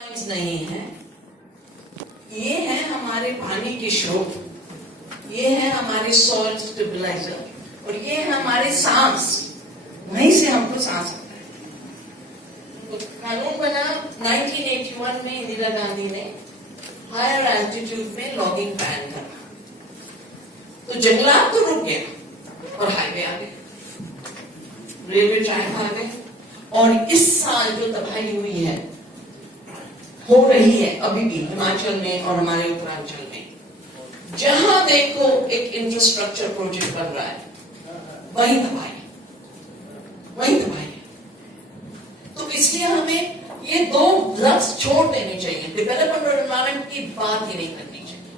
नहीं है, ये है हमारे पानी के स्रोत, ये है हमारे सॉइल स्टेबलाइजर और ये है हमारे सांस। वहीं से हमको सांस आता है। तो कानून बना 1981 में इंदिरा गांधी ने हायर एल्टीट्यूड में लॉगिंग बैन करा, तो जंगलात तो रुक गया और हाईवे आ गए, रेलवे ट्रैक आ गए। और इस साल जो तबाही हुई है, हो रही है अभी भी हिमाचल में और हमारे उत्तरांचल में, जहां देखो एक इंफ्रास्ट्रक्चर प्रोजेक्ट बन रहा है, वही तबाही। तो इसलिए हमें ये दो लफ्ज छोड़ देने चाहिए, डेवलपमेंट और एनवायरनमेंट की बात ही नहीं करनी चाहिए।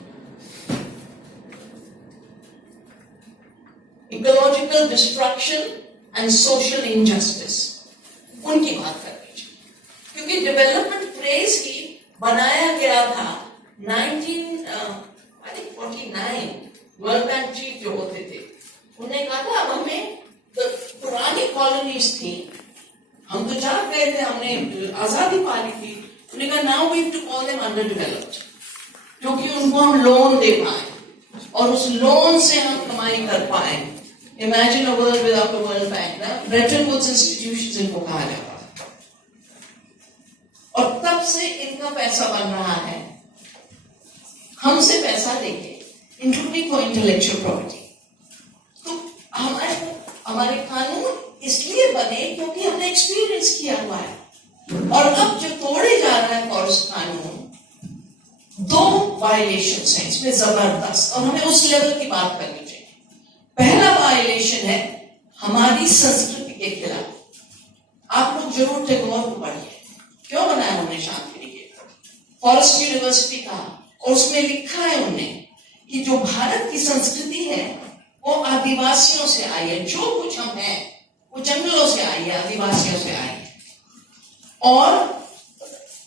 Ecological destruction and social injustice, उनकी बात करनी चाहिए, क्योंकि डेवलपमेंट फ्रेज ही बनाया गया था 1949 वर्ल्ड बैंक चीफ जो होते थे, उन्होंने कहा था अब हमें तो पुरानी कॉलोनीज थी, हम तो जाग गए थे, हमने आजादी पाली थी, उन्होंने कहा now we have to call them under developed, क्योंकि उनको हम लोन दे पाए और उस लोन से हम कमाई कर पाए। Imagine a world without a world bank ना, ब्रेटन वुड्स इंस्टीट्यूशंस इनको कहा जाता है। और तब से इनका पैसा बन रहा है, हमसे पैसा लेके, इंक्लूडिंग फॉर इंटेलेक्चुअल प्रॉपर्टी। तो हमारे कानून इसलिए बने क्योंकि हमने एक्सपीरियंस किया हुआ है। और अब जो तोड़े जा रहा है फॉरेस्ट कानून, दो वायलेशंस हैं इसमें जबरदस्त, और हमें उस लेवल की बात करनी चाहिए। पहला वायलेशन है हमारी संस्कृति के खिलाफ। आप लोग जरूर टैगोर को पढ़िए, क्यों बनाया उन्होंने शांति निकेतन, फॉरेस्ट यूनिवर्सिटी का, और उसमें लिखा है उन्होंने कि जो भारत की संस्कृति है वो आदिवासियों से आई है, जो कुछ हम हैं वो जंगलों से आई है, आदिवासियों से आई है। और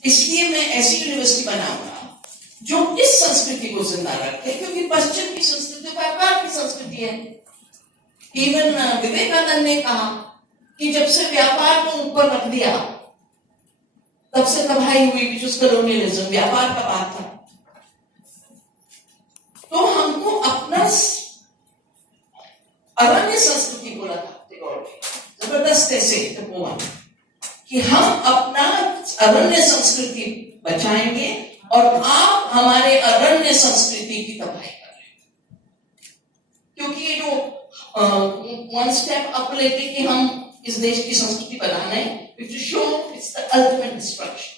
इसलिए मैं ऐसी यूनिवर्सिटी बनाऊंगा जो इस संस्कृति को जिंदा रखे, क्योंकि पश्चिम की संस्कृति व्यापार की संस्कृति है। इवन विवेकानंद ने कहा कि जब से व्यापार को ऊपर रख दिया तब से तबाही हुई, विच इज कॉलोनियलिज्म, व्यापार का बात था। तो हमको अपना अरण्य संस्कृति बोला था जबरदस्त ऐसे तपोवन, कि हम अपना अरण्य संस्कृति बचाएंगे और आप हमारे अरण्य संस्कृति की तबाही कर रहे हैं। क्योंकि ये जो वन स्टेप अप लेके कि हम इस देश की संस्कृति बनाना है, to show it's the ultimate destruction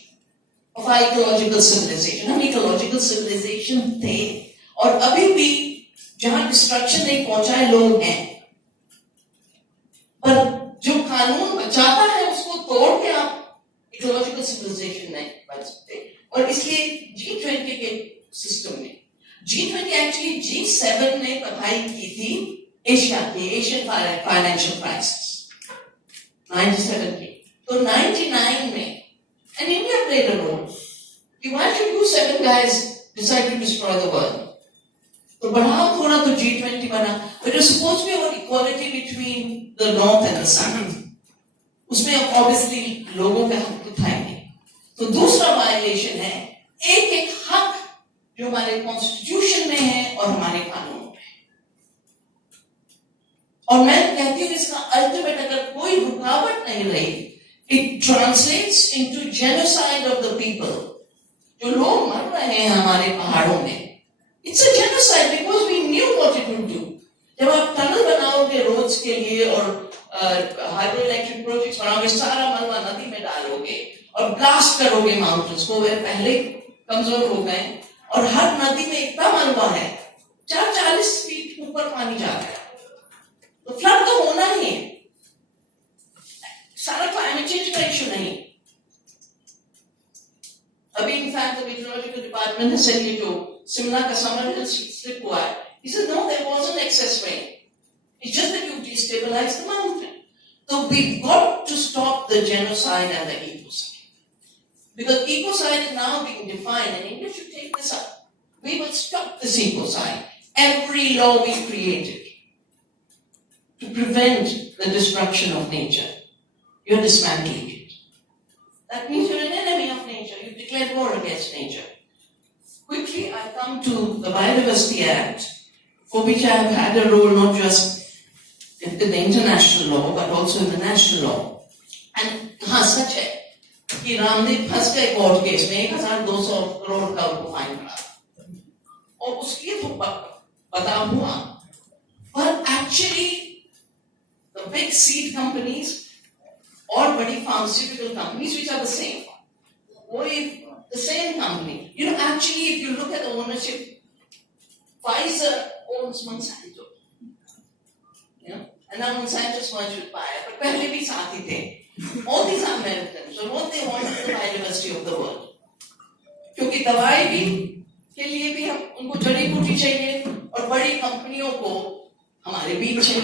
of our ecological civilization। हम ecological civilization थे, और अभी भी जहां डिस्ट्रक्शन नहीं पहुंचाए लोग हैं, पर जो कानून बचाता है उसको तोड़ के आप इकोलॉजिकल सिविलाइजेशन नहीं बच सकते। और इसलिए G20 के सिस्टम में, G20 एक्चुअली G7 ने तबाही की थी एशियन फाइनेंशियल क्राइसिस 97 की। तो 99 में and India played a role, why should you 7 guys decide to destroy the world? तो बढ़ाओ थोड़ा, तो G20 बना। It was supposed to be about equality between the north and the south। उसमें obviously लोगों का हक तो था ही नहीं। तो दूसरा वायलेशन है एक एक हक जो हमारे कॉन्स्टिट्यूशन में है और हमारे कानून में है। और मैं कहती हूँ इसका अल्टीमेट अगर कोई रुकावट नहीं रही, it translates into genocide of the people। जो लोग मर रहे हैं हमारे पहाड़ों में, it's a genocide because we knew what it would do। जब आप टनल बनाओगे रोड्स के लिए और हाइड्रो इलेक्ट्रिक प्रोजेक्ट्स बनाओगे, सारा मलबा नदी में डालोगे और ब्लास्ट करोगे माउंटेन्स को, वे पहले कमजोर हो गए, और हर नदी में इतना मलबा है 40 फीट ऊपर पानी जा रहा है, तो फ्लड तो होना ही है। सारा क्लाइमेट चेंज का इश्यू नहीं। अभी इनफैक्ट द मीटरोलॉजिकल डिपार्टमेंट ने said ये जो शिमला का समर हिल स्लिप हुआ है, he said no, there wasn't excess rain, it's just that you destabilized the mountain। So we've got to stop the genocide and the ecocide, because ecocide is now being defined, and India should take this up. We will stop this ecocide. Every law we created to prevent the destruction of nature, you're dismantling it. That means you're an enemy of nature. You declared war against nature. Quickly, I come to the Biodiversity Act, for which I have had a role not just in the international law, but also in the national law. And हाँ सच है कि रामदेव फंस गए court case में 1200 करोड़ का उनको fine पड़ा और उसकी तो पता हुआ, पर actually the big seed companies or bड़ी pharmaceutical companies which are the same, the same company. You know, actually, if you look at the ownership, Pfizer owns Monsanto. You know, and now Monsanto's merged with Bayer, but पहले भी साथ ही थे. All these are Americans, so what they want is the biodiversity of the world. क्योंकि दवाई भी के लिए भी हम उनको जड़ी बूटी चाहिए और बड़ी कंपनियों को हमारे बीज चाहिए,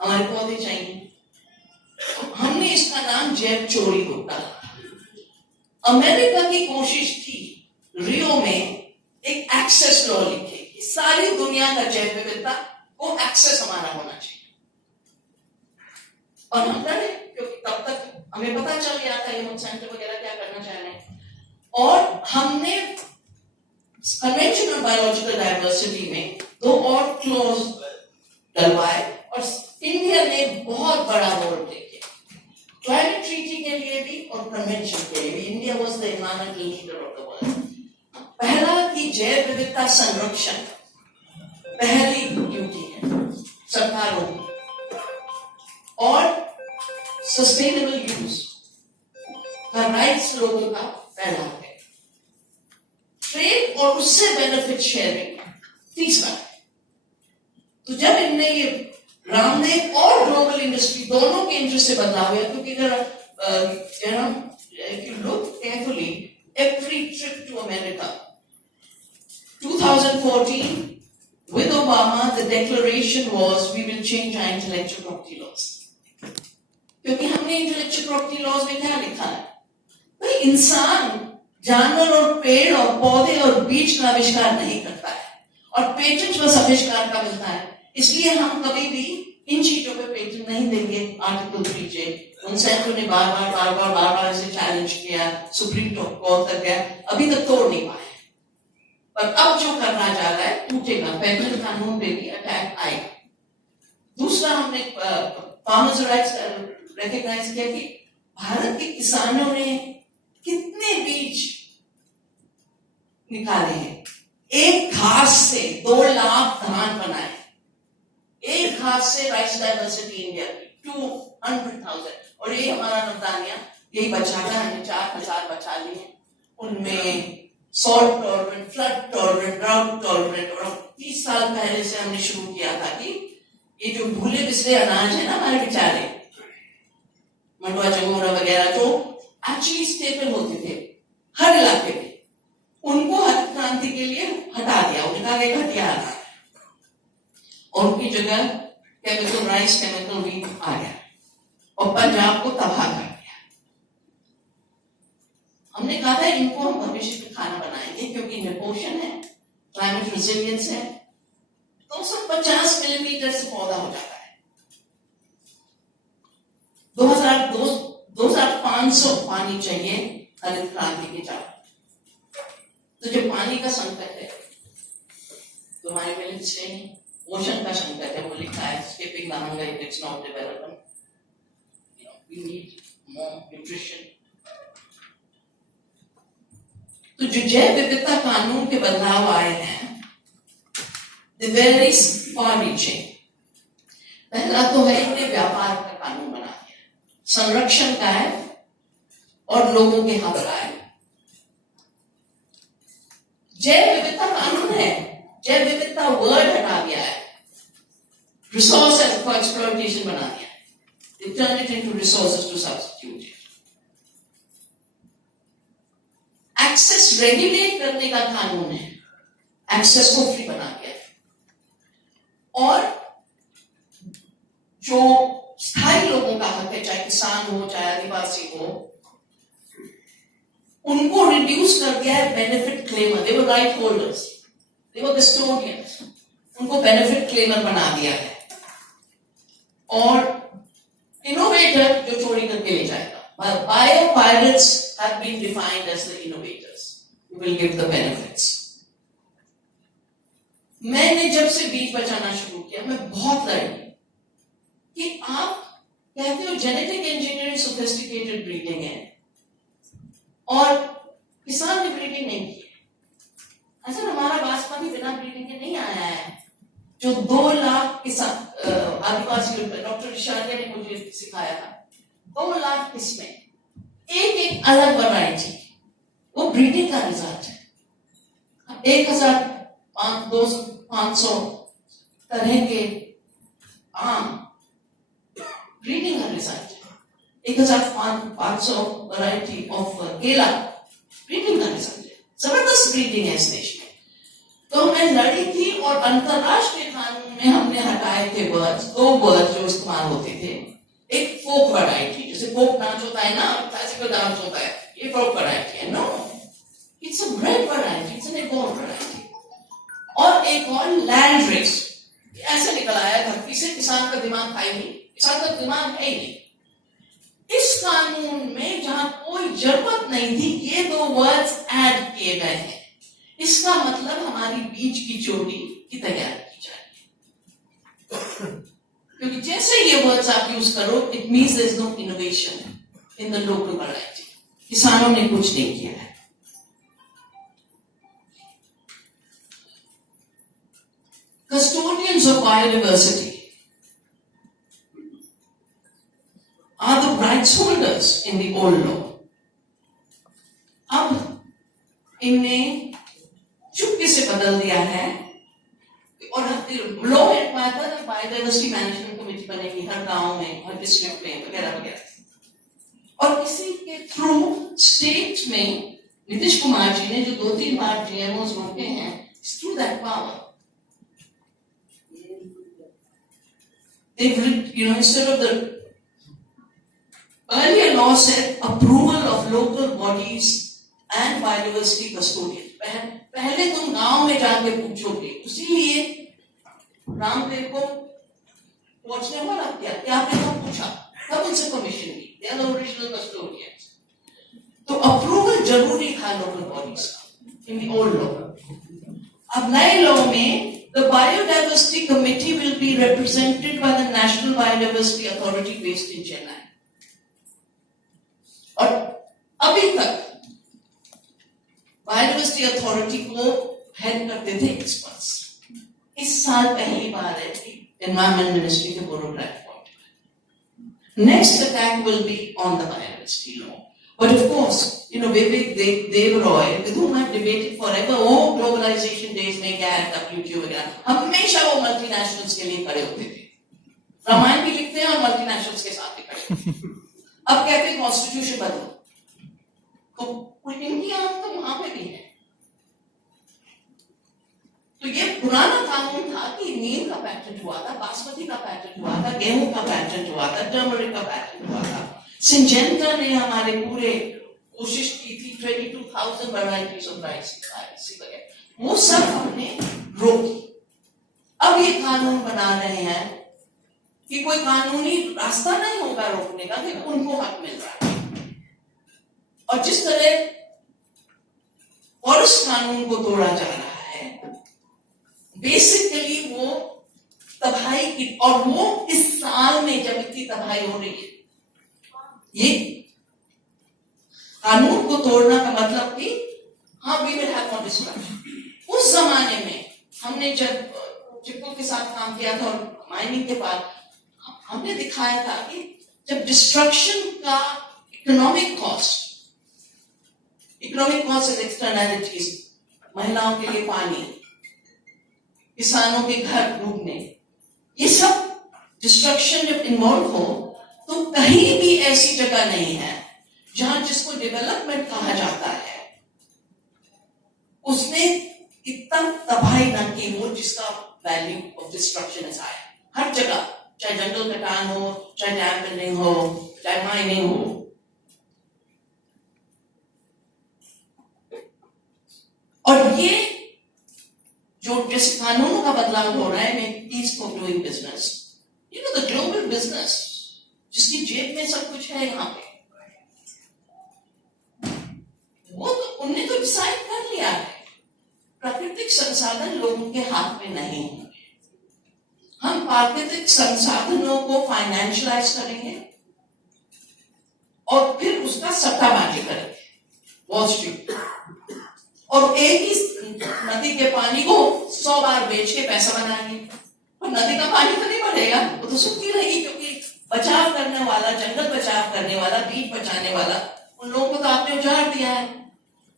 हमारे पौधे चाहिए. तो हमने इसका नाम जैव चोरी को डाला. अमेरिका की कोशिश थी रियो में एक एक्सेस लॉ लिखे कि सारी दुनिया का जैव विविधता को एक्सेस हमारा होना चाहिए. और हम डरे क्योंकि तब तक हमें पता चल गया था ये मोनसेंटो वगैरह क्या करना चाह रहे हैं. और हमने कन्वेंशन ऑन बायोलॉजिकल डाइवर्सिटी में 2 और क्लॉज डलवाए और इंडिया ने बहुत बड़ा रोल प्ले किया. क्लाइमेट ट्रीटी के लिए भी और कन्वेंशन के लिए भी India was the environmental leader of the world. पहला कि जैव विविधता संरक्षण पहली ड्यूटी है सरकारों की, और सस्टेनेबल यूज का राइट्स लोगों का पहला है. ट्रेड और उससे बेनिफिट शेयरिंग तीसरा है. तो जब इनने ये रामदेव और ग्लोबल इंडस्ट्री दोनों के इंटरेस्ट से बदलाव हुआ, क्योंकि अगर if you look carefully, every trip to America, 2014 with Obama, the declaration was we will change our intellectual property laws. क्योंकि हमने इंटेलेक्चुअल प्रॉपर्टी लॉज में क्या लिखा है, भाई इंसान जानवर और पेड़ और पौधे और बीज का आविष्कार नहीं करता है और पेटेंट बस आविष्कार का मिलता है. इसलिए हम कभी भी इन चीजों पे पेटेंट नहीं देंगे. आर्टिकल 3J मोनसेंटो ने बार-बार इसे चैलेंज किया, सुप्रीम कोर्ट तक गया, अभी तक तोड़ नहीं पाए. पर अब जो करना जा रहा है टूटेगा. पेटेंट कानून पे भी अटैक आएगा. दूसरा, हमने फार्मर्स राइट्स रिकॉग्नाइज किया कि भारत के किसानों ने कितने बीज निकाले हैं. एक घास से 2 लाख धान बनाए. एक घास से राइस डाइवर्सिटी इंडिया की 200,000. और ये हमारा नवदानिया यही बचाता है. 4,000 बचा लिए. उनमें salt tolerant, flood tolerant, drought tolerant. और 30 साल पहले से हमने शुरू किया था कि ये जो भूले बिसरे अनाज है ना हमारे बेचारे मंडवा चमोरा वगैरह जो एक्चुअली स्टेपल होते थे हर इलाके में, उनको हरित क्रांति के लिए हटा दिया. उनका एक हथियार है और उनकी जगह केमिकल राइस, केमिकल व्हीट आ गया और पंजाब को तबाह कर दिया. हमने कहा था इनको हम भविष्य में खाना बनाएंगे क्योंकि इनमें पोषण है, क्लाइमेट रेजिलियंस है. 250 मिलीमीटर से पौधा हो जाता है. 2500 पानी चाहिए हरित क्रांति के चार. तो जब पानी का संकट है तो हमारे मिलिट्स नहीं, ओशन का संकट है. वो लिखा है skipping the hunger it is not development. We need more nutrition. तो जो जैव विविधता कानून के बदलाव आए हैं they vary far reaching. पहला तो है इन्हें व्यापार का कानून बना दिया, संरक्षण का है और लोगों के हक का है. जैव विविधता कानून है, जैव विविधता वर्ड हटा दिया है, रिसोर्स फॉर एक्सप्लॉयटेशन बना दिया है. They turn it into resources to substitute it. Access regulate करने का कानून है, एक्सेस को फ्री बना दिया है. और जो स्थायी लोगों का हक है, चाहे किसान हो चाहे आदिवासी हो, उनको रिड्यूस कर दिया है बेनिफिट क्लेमर. दे वर राइट होल्डर्स, दे वर कस्टोडियंस, उनको बेनिफिट क्लेमर बना दिया है. और इनोवेटर जो चोरी करके ले जाएगा Bio-pilots have been defined as the innovators who will give the benefits. मैंने जब से बीज बचाना शुरू किया, मैं बहुत लड़ी कि आप कहते हो जेनेटिक इंजीनियरिंग सोफिस्टिकेटेड ब्रीडिंग है और किसान ने ब्रीडिंग नहीं की। अच्छा, हमारा बासमती बिना ब्रीडिंग के नहीं आया है, जो 2 लाख किसान आदिवासी डॉक्टर रिशालिया ने मुझे सिखाया था। 2 लाख किस्में, एक अलग वैरायटी, वो ब्रीडिंग का रिजल्ट है। 1500 तरह के आम ब्रीडिंग का रिजल्ट है। 1500 वैरायटी ऑफ केला ब्रीडिंग का रिजल्ट है। जबरदस्त ब्रीडिंग है इस देश में। तो मैं लड़ी थी और अंतरराष्ट्रीय कानून में हमने हटाए थे वर्ड्स, 2 वर्ड जो इस्तेमाल होते थे। एक फोक वैरायटी, जैसे फोक डांस होता है ना, क्लासिकल डांस होता है, ये फोक वैरायटी है। No, it's a bred variety, it's an evolved variety. और एक और लैंड रेस, ऐसे निकल आया धरती से, किसान का दिमाग था ही नहीं, किसान का दिमाग है ही नहीं। इस कानून में जहां कोई जरूरत नहीं थी, ये 2 वर्ड्स ऐड किए गए हैं। इसका मतलब हमारी बीज की जोड़ी की तैयारी की जाएगी, क्योंकि जैसे ये वर्ड्स आप यूज करो, it means there is no innovation in the local variety. किसानों ने कुछ नहीं किया है। Custodians of biodiversity are the rights holders in the old law. अब इनने चुपके से बदल दिया है और लॉ में पाता है बायोडाइवर्सिटी मैनेजमेंट कमेटी बनेगी हर गांव में, हर डिस्ट्रिक्ट में, वगैरह वगैरह। और इसी के थ्रू स्टेट में नीतीश कुमार जी ने जो 2-3 बार GMOs रोके हैं, through that power instead of the earlier law said approval of local bodies and biodiversity custodians. पहले तुम गांव में जाके पूछोगे, इसीलिए रामदेव को पहुंचने वाला क्या आपने कब पूछा, कब उनसे परमिशन ली? They are the original custodians. तो अप्रूवल जरूरी था लोकल बॉडीज का इन द ओल्ड लॉ। अब नए लॉ में the biodiversity committee will be represented by the National Biodiversity Authority based in Chennai. और अभी तक बायोडाइवर्सिटी अथॉरिटी को हेड करते थे एक्सपर्ट्स। इस साल पहली बार है कि एनवायरमेंट मिनिस्ट्री के bureaucrat appointed. Next attack will be on the biodiversity law, but of course Vivek Dev Roy, with whom I've debated forever, globalisation days में क्या है, WTO वगैरह, हमेशा वो मल्टीनेशनल्स के लिए खड़े होते थे। रामायण भी लिखते हैं और मल्टीनेशनल्स के साथ ही खड़े। अब कहते हैं कॉन्स्टिट्यूशन बदलो, तो इनकी आंख तो वहां पे भी है। तो ये पुराना कानून था कि नीम का पैटेंट हुआ था, बासमती का पैटेंट हुआ था, गेहूं का पैटेंट हुआ था, टर्मरिक का पैटेंट हुआ था। सिंजेंटा ने हमारे पूरे कोशिश की थी 22,000 वैरायटीज ऑफ राइस वगैरह, वो सब हमने रोकी। अब ये कानून बना रहे हैं कि कोई कानूनी रास्ता नहीं होगा रोकने का, कि उनको हक मिल रहा है। और जिस तरह फॉरेस्ट कानून को तोड़ा जा रहा है, बेसिकली वो तबाही की, और वो इस साल में जब इतनी तबाही हो रही है, ये कानून को तोड़ना का मतलब कि हाँ we will have more destruction. उस जमाने में हमने जब चिपको के साथ काम किया था और माइनिंग के बाद हमने दिखाया था कि जब डिस्ट्रक्शन का इकोनॉमिक कॉस्ट एंड एक्सटर्नैलिटीज, महिलाओं के लिए पानी, किसानों के घर डूबने, ये सब डिस्ट्रक्शन जब इन्वॉल्व हो, तो कहीं भी ऐसी जगह नहीं है जहां जिसको डेवलपमेंट कहा जाता है उसने इतना तबाही न की हो जिसका value of destruction is high. हर जगह, चाहे जंगल कटान हो, चाहे डैम बिल्डिंग हो, चाहे माइनिंग हो। और ये जो जैसे कानूनों का बदलाव हो रहा है, में ease of doing business, the global business जिसकी जेब में सब कुछ है, यहाँ पे डिसाइड कर लिया है प्राकृतिक संसाधन लोगों के हाथ में नहीं होंगे। हम प्राकृतिक संसाधनों को फाइनेंशियलाइज करेंगे और फिर उसका सट्टाबाजी करेंगे वॉल स्ट्रीट, और एक ही नदी के पानी को 100 बार बेच के पैसा बनाएंगे। और नदी का पानी तो नहीं बढ़ेगा, वो तो सूखती रहेगी, क्योंकि बचाव करने वाला, जंगल बचाव करने वाला, बीज बचाने वाला, उन लोगों को तो आपने उजाड़ दिया है।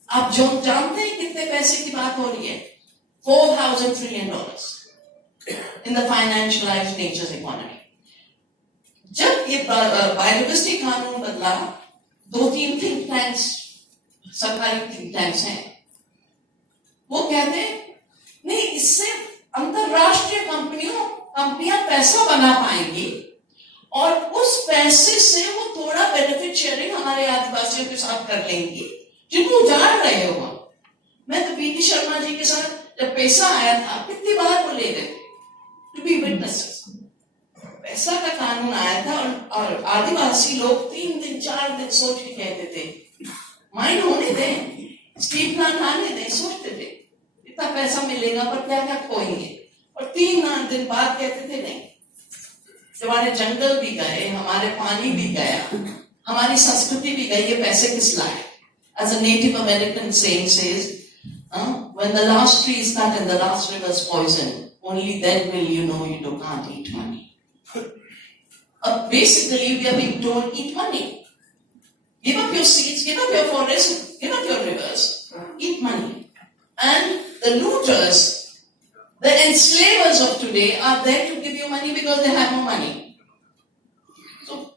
आप जो जानते हैं कितने पैसे की बात हो रही है? $4,000 trillion in the financialized nature's economy. जब ये बायोडाइवर्सिटी कानून बदला, 2-3 थिंक टैंक्स, सरकारी थिंक टैंक्स हैं, वो कहते हैं नहीं, इससे अंतरराष्ट्रीय कंपनियां पैसा बना पाएंगी और उस पैसे से वो थोड़ा बेनिफिट शेयरिंग हमारे आदिवासियों के साथ कर लेंगी जिनको उजाड़ रहे हो। मैं तो पीटी शर्मा जी के साथ जब पैसा आया था, कितनी बार वो ले गए टू बी विटनेसेस। पैसा का कानून आया था और आदिवासी लोग 3 दिन 4 दिन सोच के कहते थे माइंड होने दें, स्टील प्लांट आने दें, सोचते थे इतना पैसा मिलेगा पर क्या क्या खोएंगे, और 3 दिन बाद कहते थे नहीं, हमारे जंगल भी गए, हमारे पानी भी गया, हमारी संस्कृति भी गई, ये पैसे किस लाए? As a Native American saying says, when the last tree is cut and the last river is poisoned, only then will you know you can't eat money. Basically, we are being told, eat money. Give up your seeds, give up your forests, give up your rivers, eat money. And the looters, the enslavers of today are there to give you money because they have no money. So,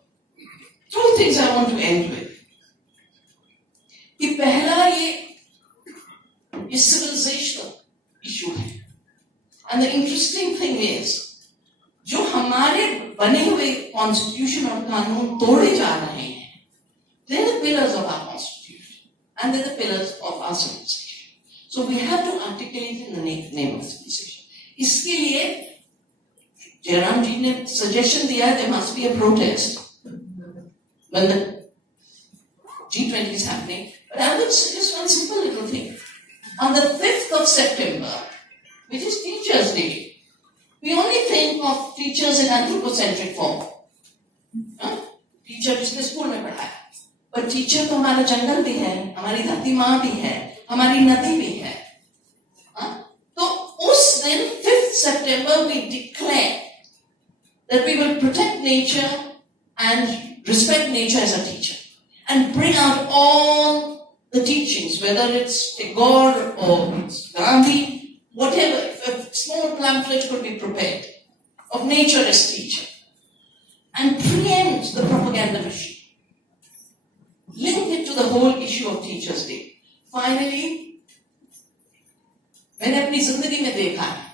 2 things I want to end with. कि पहला ये civilizational issue है, and the interesting thing is जो हमारे बने हुए constitution और कानून तोड़े जा रहे हैं, they're the pillars of our constitution and they're the pillars of our civilization. So we have to articulate in the name of civilization. इसके लिए जयराम जी ने suggestion दिया, there must be a protest when the G20 is happening. But I would suggest one simple little thing. On the 5th of September, which is Teachers' Day, we only think of teachers in anthropocentric form. Teacher जिसने school में पढ़ाया, पर teacher तो हमारा जंगल भी है, हमारी धरती माँ भी है, हमारी नदी भी है. तो उस दिन 5th September we declare that we will protect nature and respect nature as a teacher and bring out all the teachings, whether it's Tagore or Gandhi, whatever, a small pamphlet could be prepared of nature as teacher, and preempt the propaganda machine. Link it to the whole issue of Teachers' Day. Finally, मैंने अपनी जिंदगी में देखा है,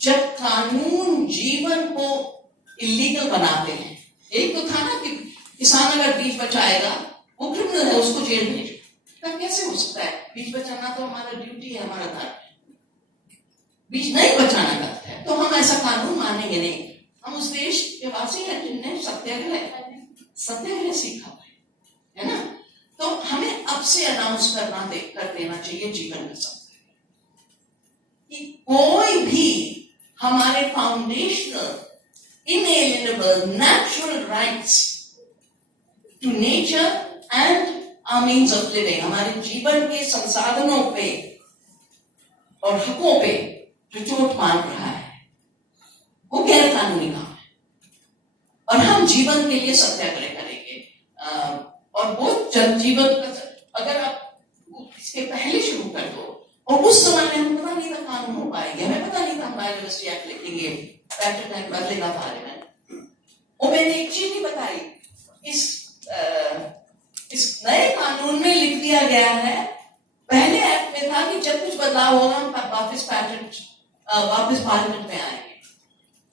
जब कानून जीवन को इलीगल बनाते हैं, एक तो था ना कि किसान अगर बीज बचाएगा वो क्रिमिनल है, उसको जेल भेजो, कैसे हो सकता है? बीज बचाना तो हमारा ड्यूटी है, हमारा धर्म है. बीज नहीं बचाना गलत है, तो हम ऐसा कानून मानेंगे नहीं. हम उस देश के वासी हैं जिनने सत्याग्रह सीखा है ना. तो हमें अब से अनाउंस कर देना चाहिए जीवन में सत्याग्रह, कि कोई भी हमारे foundational inalienable natural rights to nature and our means of living, हमारे जीवन के संसाधनों पे और हकों पे जो चोट मार रहा है, वो गैर कानूनी काम है. और हम जीवन के लिए सत्याग्रह करेंगे. और वो जीवन अगर आप इसके पहले शुरू कर दो, और उस समय में हमें पता नहीं था कानून हो पाएंगे, हमें पता नहीं था हम बायोडाइवर्सिटी एक्ट लिखेंगे, पैटर्न एक्ट बदलेगा बारे में. और मैंने एक चीज नहीं बताई, इस नए कानून में लिख दिया गया है, पहले एक्ट में था कि जब कुछ बदलाव होगा हम वापस पार्लियामेंट में आएंगे.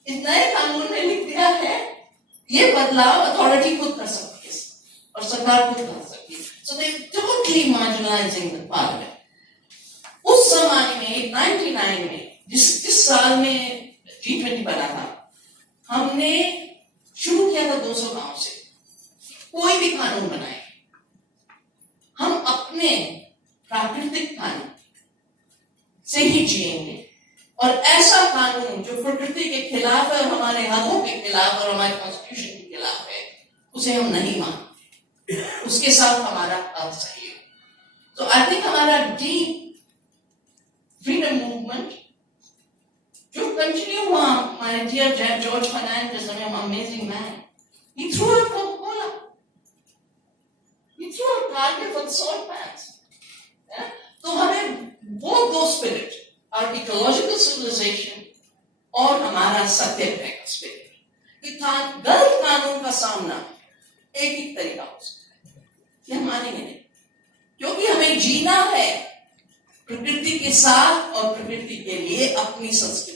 इस नए कानून में लिख दिया है ये बदलाव अथॉरिटी खुद कर सकती है और सरकार खुद कर सकती है. सो दे टोटली मार्जिनलाइजिंग द पार्लियामेंट. उस जमाने में 99 में जिस साल में G20 बना था, हमने शुरू किया था 200 गांव से. कोई भी कानून बनाए, हम अपने प्राकृतिक कानून से ही जिएंगे। और ऐसा कानून जो प्रकृति के खिलाफ है और हमारे हकों के खिलाफ और हमारे कॉन्स्टिट्यूशन के खिलाफ है, उसे हम नहीं मानते, उसके साथ हमारा असहयोग। तो आई थिंक हमारा डीप फ्रीडम मूवमेंट जो कंटिन्यू हुआ, हमारे dear George Fernandes, amazing man, he threw out Coca-Cola, he threw out Cargill for the salt pans। तो हमें वो दो स्पिरिट, our ecological civilization और हमारा सत्याग्रह का स्पिरिट, गलत कानून का सामना एक ही तरीका हो सकता है, ये मानेंगे नहीं, क्योंकि हमें जीना है प्रकृति के साथ और प्रकृति के लिए, अपनी संस्कृति